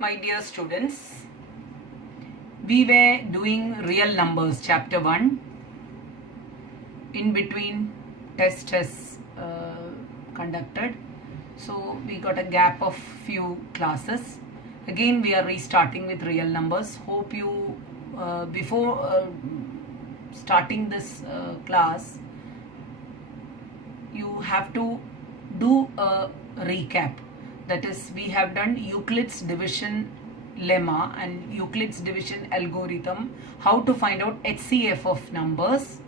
My dear students, we were doing real numbers chapter 1. In between test has conducted, so we got a gap of few classes. Again we are restarting with real numbers. Hope you before starting this class you have to do a recap. That is, we have done Euclid's division lemma and Euclid's division algorithm, how to find out HCF of numbers,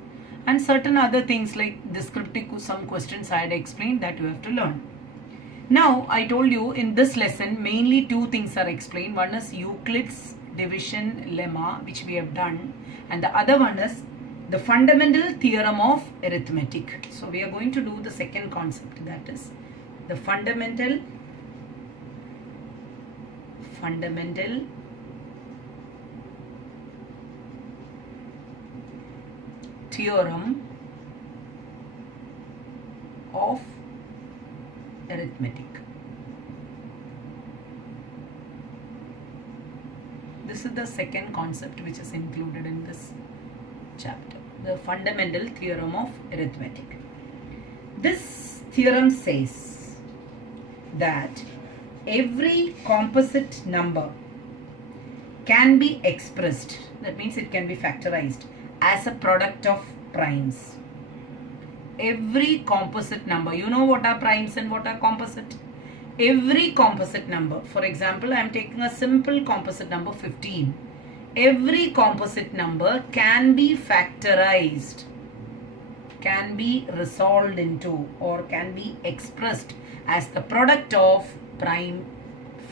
and certain other things like descriptive some questions I had explained that you have to learn. Now I told you in this lesson mainly two things are explained. One is Euclid's division lemma, which we have done, and the other one is the fundamental theorem of arithmetic. So we are going to do the second concept, that is the fundamental theorem of arithmetic. This is the second concept which is included in this chapter, the fundamental theorem of arithmetic. This theorem says that every composite number can be expressed, that means it can be factorized, as a product of primes. Every composite number, you know what are primes and what are composite? Every composite number, for example, I am taking a simple composite number 15. Every composite number can be factorized, can be resolved into, or can be expressed as the product of prime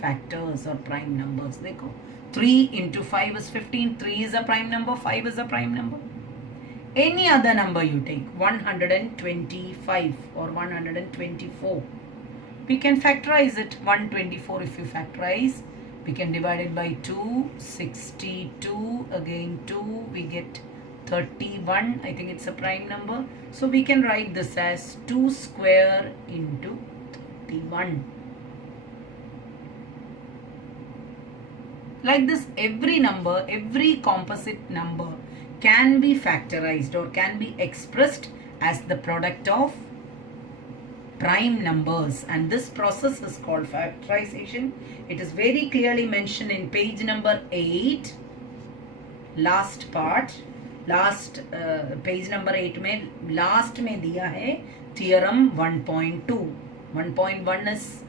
factors or prime numbers. Dekho, 3 into 5 is 15. 3 is a prime number, 5 is a prime number. Any other number you take, 125 or 124, we can factorize it. 124 if you factorize, we can divide it by 2, 62, again 2, we get 31. I think it's a prime number. So we can write this as 2 square into 31. Like this, every number, every composite number can be factorized or can be expressed as the product of prime numbers, and this process is called factorization. It is very clearly mentioned in page number 8, last part, last page number 8 में last में दिया है theorem 1.2. 1.1 is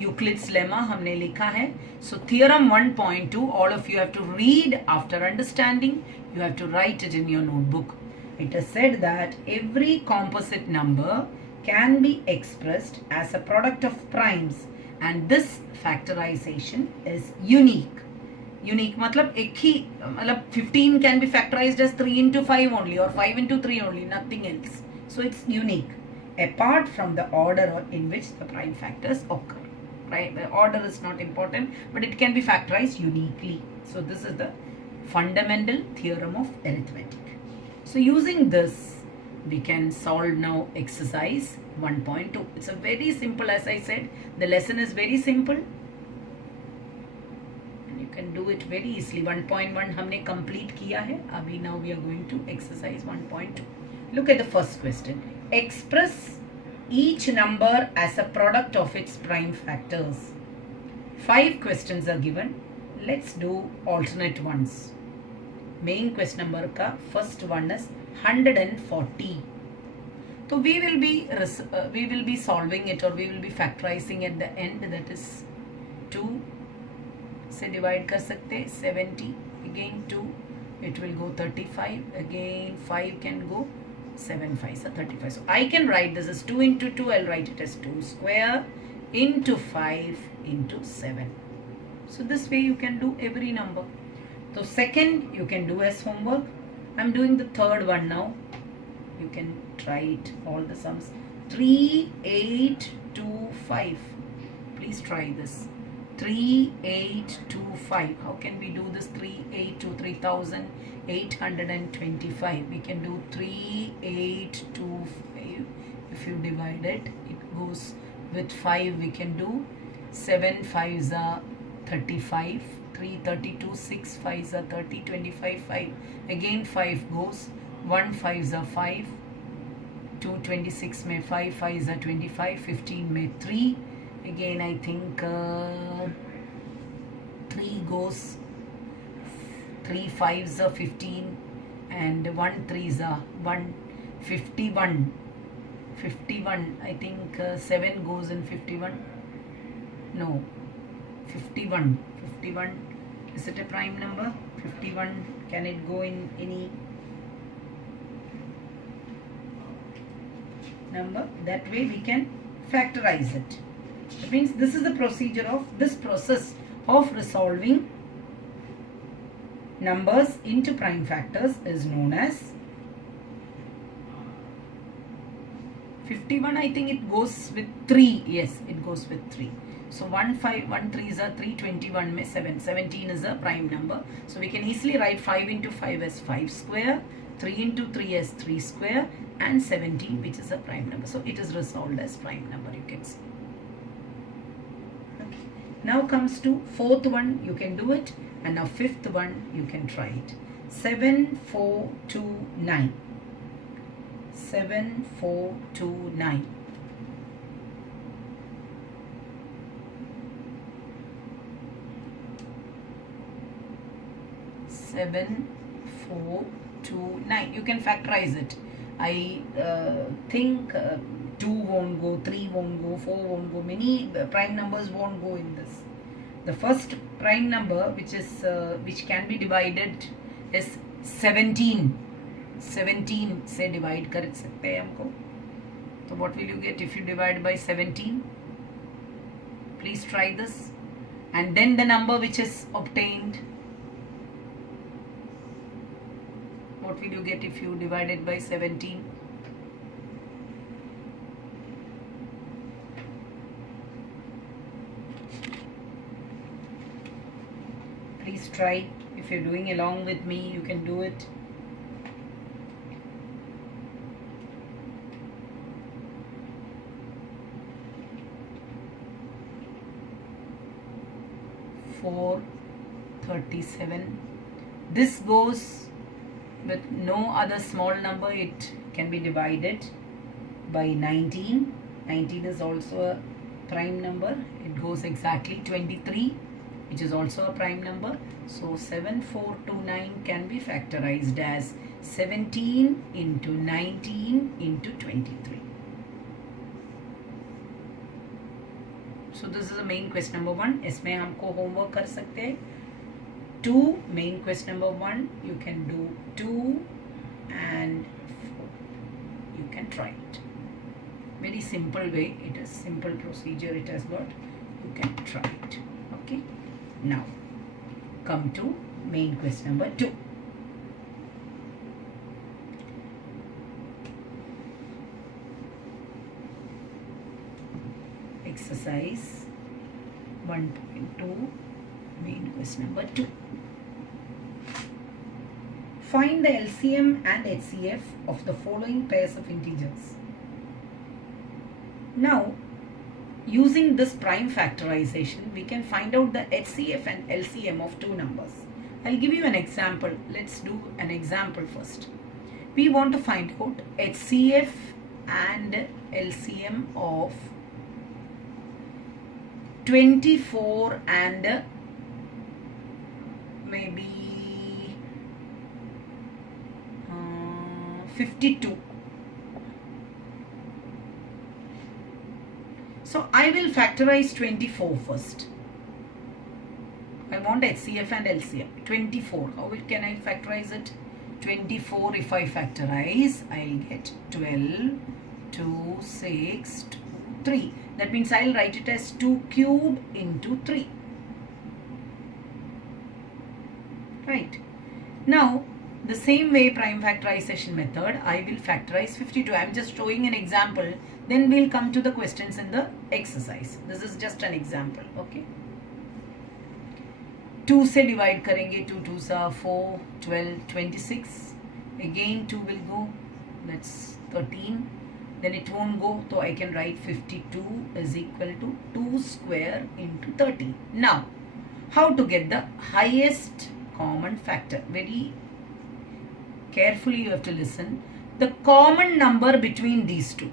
Euclid's lemma हमने लिखा है. So theorem 1.2, all of you have to read. After understanding, you have to write it in your notebook. It is said that every composite number can be expressed as a product of primes, and this factorization is unique. Unique मतलब एक ही, मतलब 15 can be factorized as 3 into 5 only or 5 into 3 only, nothing else. So it's unique, apart from the order in which the prime factors occur. Right? The order is not important, but it can be factorized uniquely. So this is the fundamental theorem of arithmetic. So using this, we can solve now exercise 1.2. It's a very simple, as I said, the lesson is very simple. And you can do it very easily. 1.1 हमने complete किया है. अभी now we are going to exercise 1.2. Look at the first question. Express each number as a product of its prime factors. 5 questions are given. Let's do alternate ones. Main question number का first one is 140. So we will be solving it, or we will be factorizing at the end. That is 2 से divide कर सकते, 70, again 2, it will go 35, again 5 can go 7 5 are 35. So I can write this as 2 into 2. I'll write it as 2 square into 5 into 7. So this way you can do every number. So second you can do as homework. I'm doing the third one now. You can try it, all the sums. 3 8 2 5. Please try this. 3 8 2 5. How can we do this? 3 8 2 3,825. We can do 3 8 2 5. If you divide it, it goes with 5. We can do 7 5s are 35, 3 32, 6 5s are 30, 25 5. Again 5 goes, 1 5s are 5, 2 26 में 5 5s are 25, 15 में 3. Again I think 3 goes, 3 5s are 15 and 1 3s are 1, 51. 51, I think 7 goes in 51. No, 51. 51, is it a prime number? 51, can it go in any number? That way we can factorize it. That means this is the procedure of this process of resolving numbers into prime factors is known as 51. I think it goes with 3. Yes, it goes with 3. So 1 5 1 3 is a 3, 21 में 7, 17 is a prime number. So we can easily write 5 into 5 as 5 square, 3 into 3 as 3 square, and 17 which is a prime number. So it is resolved as prime number, you can see. Okay. Now comes to fourth one, you can do it, and now fifth one, you can try it. 7 4 2 9. 7 4 2 9. 7 4 2 9. You can factorize it. I think 2 won't go, 3 won't go, 4 won't go. Many prime numbers won't go in this. The first prime number which can be divided is 17. 17 से divide कर सकते हैं हमको. So what will you get if you divide by 17? Please try this. And then the number which is obtained. What will you get if you divide it by 17? Please try. If you're doing along with me, you can do it. Four 37. This goes with no other small number. It can be divided by 19. 19 is also a prime number. It goes exactly 23, which is also a prime number. So 7429 can be factorized as 17 into 19 into 23. So this is the main question number 1. इसमें हमको homework कर सकते हैं. 2, main question number 1, you can do 2 and 4. You can try it. Very simple way. It is simple procedure it has got. You can try it. Okay. Now come to main question number 2. Exercise 1.2, main question number 2. Find the LCM and HCF of the following pairs of integers. Now, using this prime factorization, we can find out the HCF and LCM of two numbers. I'll give you an example. Let's do an example first. We want to find out HCF and LCM of 24 and maybe 52. So I will factorize 24 first. I want HCF and LCM. 24. How can I factorize it? 24, if I factorize, I'll get 12, 2, 6, 2, 3. That means I'll write it as 2 cube into 3. Right. Now, the same way prime factorization method, I will factorize 52. I am just showing an example. Then we'll come to the questions in the exercise. This is just an example. Okay. 2 से divide करेंगे. 2 2s are 4, 12, 26. Again 2 will go. That's 13. then it won't go. So I can write 52 is equal to 2 square into 13. Now, how to get the highest common factor? Very carefully you have to listen. The common number between these two.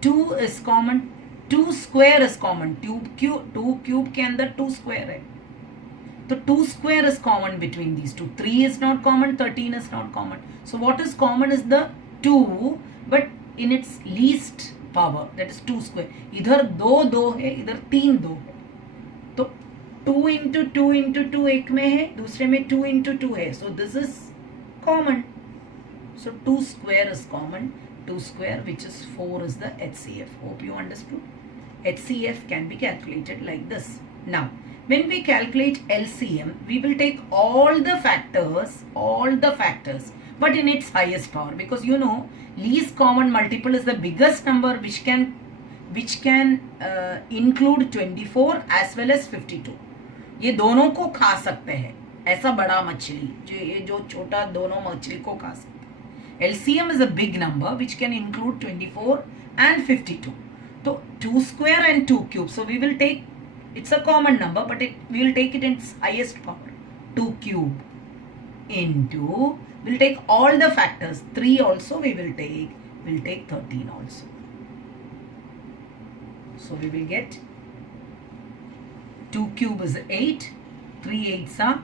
2 is common. 2 square is common. 2 cube के अंदर 2 square है. So 2 square is common between these two. 3 is not common. 13 is not common. So what is common is the 2, but in its least power. That is 2 square. इधर 2 है, इधर 3 है. तो 2 into 2 into 2 एक में है, दूसरे में 2 into 2 है. So this is common. So 2 square is common. 2 square, which is 4, is the HCF. Hope you understood. HCF can be calculated like this. Now, when we calculate LCM, we will take all the factors, but in its highest power, because you know least common multiple is the biggest number which can include 24 as well as 52. ये दोनों को खा सकते हैं. ऐसा बड़ा मछली जो छोटा दोनों मछली को खा सकते हैं. LCM is a big number which can include 24 and 52. So 2 square and 2 cube. So we will take, it's a common number, but we will take it in its highest power. 2 cube into, we'll take all the factors. 3 also we will take. We'll take 13 also. So we will get 2 cube is 8. 3 8s are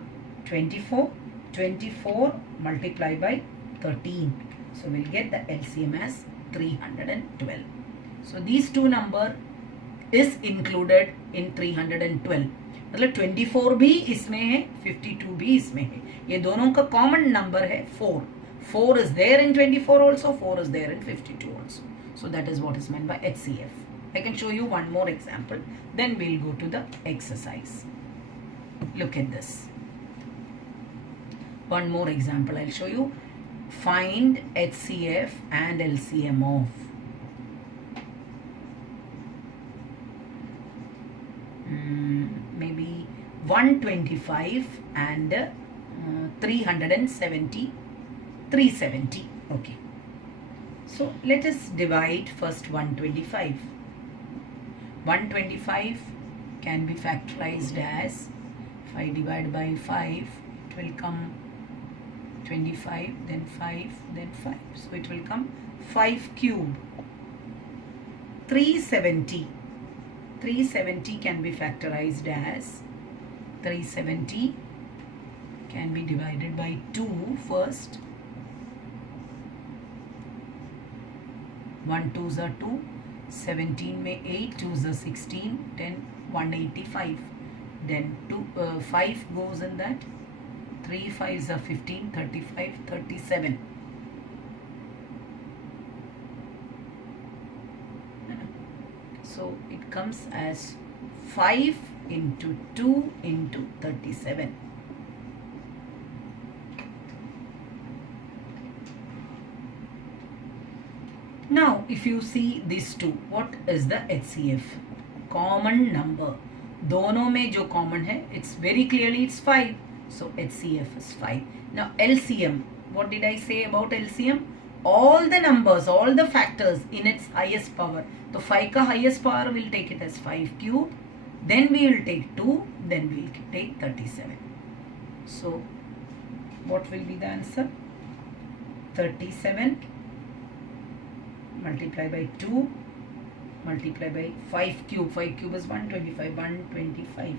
24. 24 multiplied by 13. So we'll get the LCM as 312. So these two number is included in 312. मतलब 24 भी इसमें है, 52 भी इसमें है. ये दोनों का common number है 4. 4 is there in 24 also, 4 is there in 52 also. So that is what is meant by HCF. I can show you one more example. Then we'll go to the exercise. Look at this. One more example I'll show you. Find HCF and LCM of maybe 125 and 370. Okay. So let us divide first 125. 125 can be factorized as, if I divide by 5, it will come 25, then 5, then 5. So it will come 5 cube. 370 can be factorized as, 370 can be divided by 2 first. 1 2s are 2, 17 में 8, 2s are 16, 10, 185. Then 5 goes in that. 3 5s are 15, 35, 37. So it comes as 5 into 2 into 37. Now if you see these two, what is the HCF? Common number. दोनों में जो common है, it's very clearly it's 5. So HCF is 5. Now LCM, what did I say about LCM? All the numbers, all the factors in its highest power. So 5 का highest power will take it as 5 cube. Then we will take 2. Then we will take 37. So what will be the answer? 37 multiply by 2 multiply by 5 cube. 5 cube is 125. 125.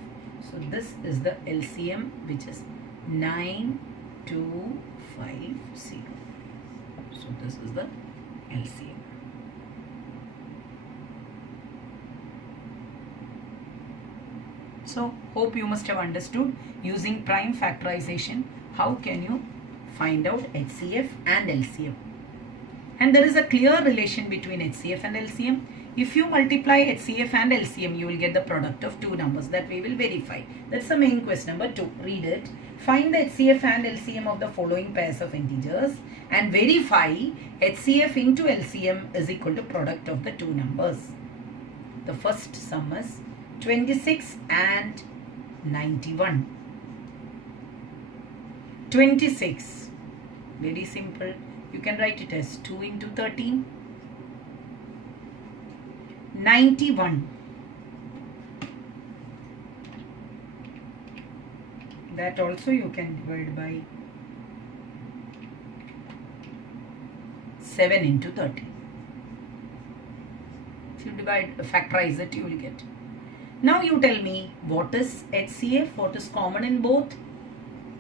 So this is the LCM, which is 9250. So this is the LCM. So hope you must have understood, using prime factorization, how can you find out HCF and LCM. And there is a clear relation between HCF and LCM. If you multiply HCF and LCM, you will get the product of two numbers that we will verify. That's the main question. Number 2. Read it. Find the HCF and LCM of the following pairs of integers and verify HCF into LCM is equal to product of the two numbers. The first sum is 26 and 91. 26. Very simple. You can write it as 2 into 13. 91. That also you can divide by 7 into 13. If you factorize it, you will get. Now you tell me what is HCF, what is common in both?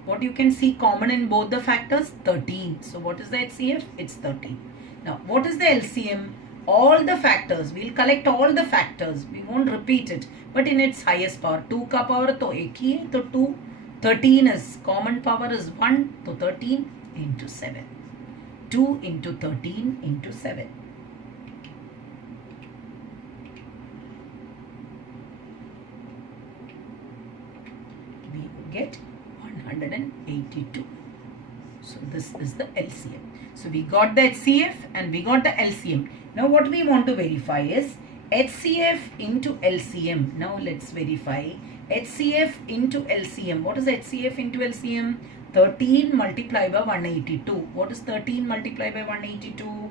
What you can see common in both the factors? 13. So what is the HCF? It's 13. Now what is the LCM? All the factors. We'll collect all the factors. We won't repeat it. But in its highest power. 2 का power तो एक ही है. तो 2. 13 is common power is 1. So 13 into 7. 2 into 13 into 7. We will get 182. So this is the LCM. So we got the HCF and we got the LCM. Now what we want to verify is HCF into LCM. Now let's verify HCF into LCM. What is HCF into LCM? 13 multiplied by 182. What is 13 multiplied by 182?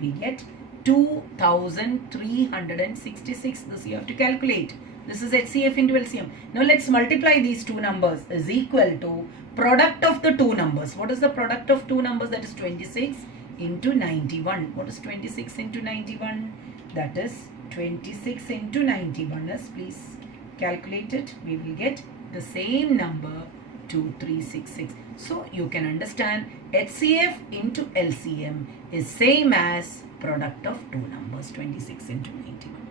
We get 2366. This you have to calculate. This is HCF into LCM. Now let's multiply these two numbers is equal to product of the two numbers. What is the product of two numbers? That is 26 into 91. What is 26 into 91? That is 26 into 91. Please calculate it. We will get the same number 2366. So you can understand HCF into LCM is same as product of two numbers 26 into 91.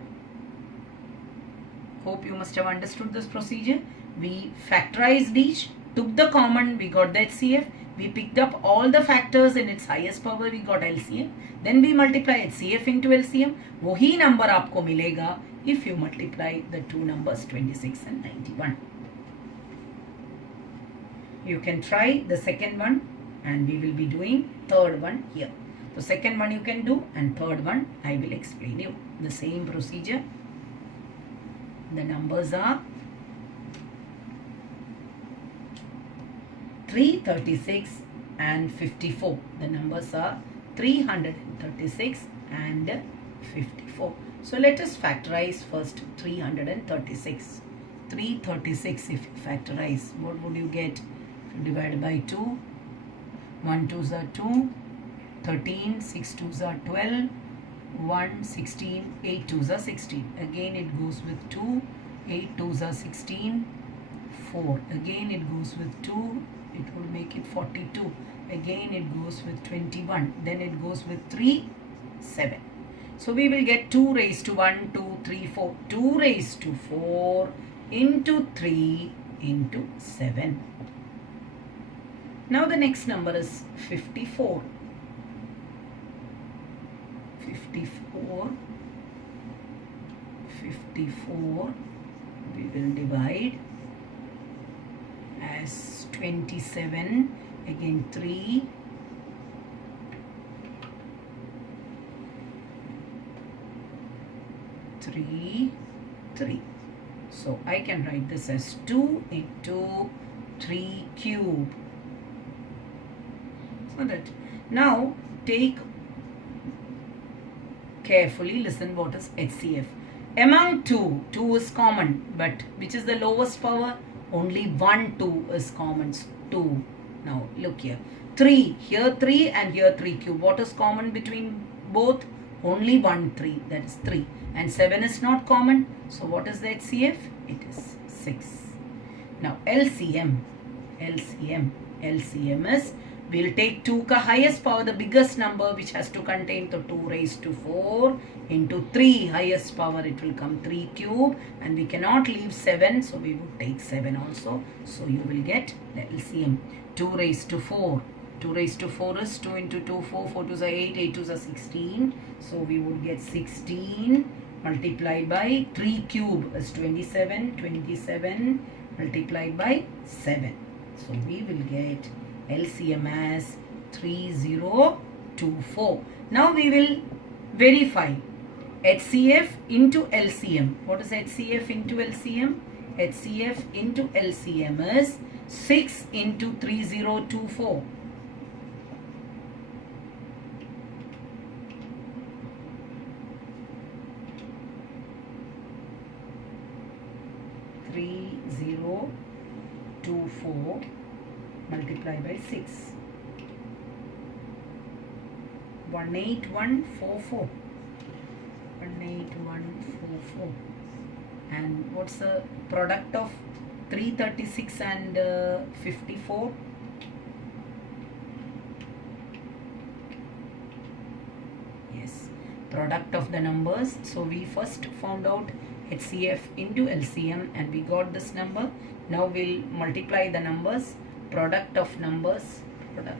Hope you must have understood this procedure. We factorized each, took the common, we got the HCF. We picked up all the factors in its highest power, we got LCM. Then we multiply HCF into LCM. वही number आपको मिलेगा if you multiply the two numbers 26 and 91. You can try the second one and we will be doing third one here. So second one you can do and third one I will explain you. The same procedure. The numbers are 336 and 54. The numbers are 336 and 54. So let us factorize first 336. 336 if you factorize, what would you get? If you divide by 2, 1 2s are 2, 13, 6 2s are 12, 1, 16, 8 2s are 16. Again it goes with 2, 8 2s are 16, 4. Again it goes with 2, it will make it 42. Again it goes with 21. Then it goes with 3, 7. So we will get 2 raised to 1, 2, 3, 4. 2 raised to 4 into 3 into 7. Now the next number is 54. 54 we will divide as 27, again 3, 3, 3. So I can write this as 2 into 3 cube. So that now take carefully, listen what is HCF. Among 2, 2 is common, but which is the lowest power? Only 1 2 is common. 2. Now look here. 3. Here 3 and here 3 cube. What is common between both? Only 1 3. That is 3. And 7 is not common. So what is the HCF? It is 6. Now LCM. LCM is, we'll take 2 ka highest power, the biggest number which has to contain the 2 raised to 4 into 3 highest power, it will come 3 cube, and we cannot leave 7, so we would take 7 also. So you will get the LCM. 2 raised to 4. 2 raised to 4 is 2 into 2, 4, 4 2s are 8, 8 2s are 16. So we would get 16 multiplied by 3 cube is 27, 27 multiplied by 7. So we will get LCM as 3024. Now we will verify HCF into LCM. What is HCF into LCM? HCF into LCM is 6 into 3024. 3024 multiply by 6. 18144. 18144. And what's the product of 336 and 54? Yes, product of the numbers. So we first found out HCF into LCM and we got this number. Now we'll multiply the numbers. Product of numbers. Product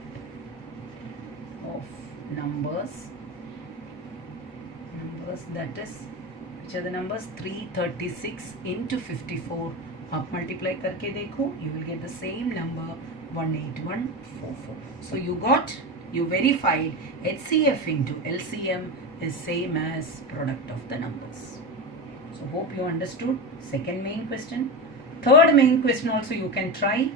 of numbers. Numbers, that is, which are the numbers? 336 into 54. आप multiply करके देखो, you will get the same number 18144. So you verified HCF into LCM is same as product of the numbers. So hope you understood second main question. Third main question also you can try,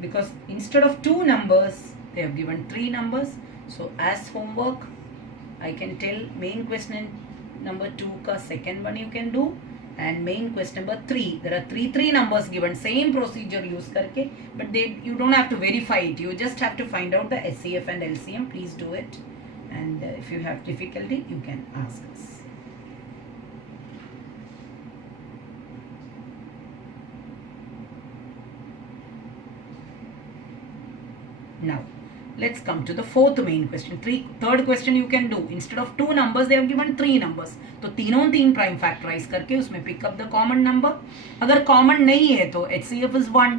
because instead of 2 numbers they have given 3 numbers. So as homework I can tell main question number 2 ka second one you can do, and main question number 3, there are three numbers given, same procedure use karke, but you don't have to verify it, you just have to find out the HCF and LCM. Please do it, and if you have difficulty you can ask us. Now let's come to the fourth main question. Third question you can do, instead of 2 numbers they have given 3 numbers, तो तीनों 3 prime factorize करके उसमें pick up the common number. अगर common नहीं है तो HCF is 1,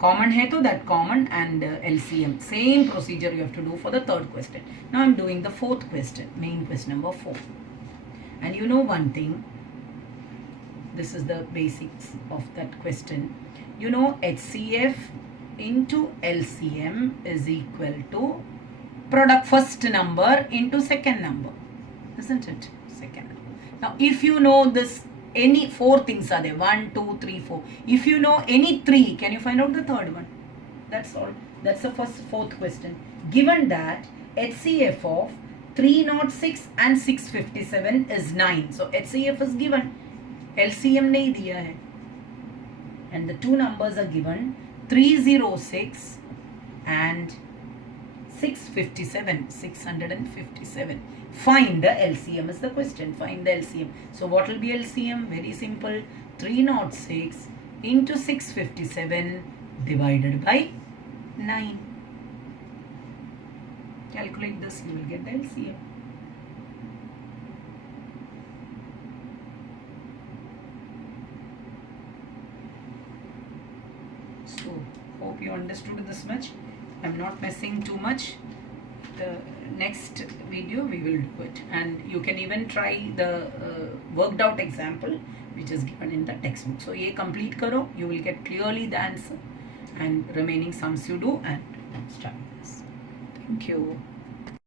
common है तो that common, and LCM same procedure you have to do for the third question. Now I'm doing the fourth question, main question number 4, and you know one thing, this is the basics of that question. You know HCF into LCM is equal to product first number into second number, isn't it? Second number. Now if you know this, any 4 things are there, 1, 2, 3, 4. If you know any 3, can you find out the third one? That's all. That's the fourth question. Given that HCF of 306 and 657 is 9, so HCF is given, LCM नहीं दिया है, and the 2 numbers are given, 306 and 657. Find the LCM is the question. Find the LCM. So what will be LCM? Very simple. 306 into 657 divided by 9. Calculate this, you will get the LCM. So hope you understood this much. I'm not messing too much. The next video we will do it, and you can even try the worked out example which is given in the textbook. So ye complete karo, you will get clearly the answer, and remaining sums you do and start this. Thank you.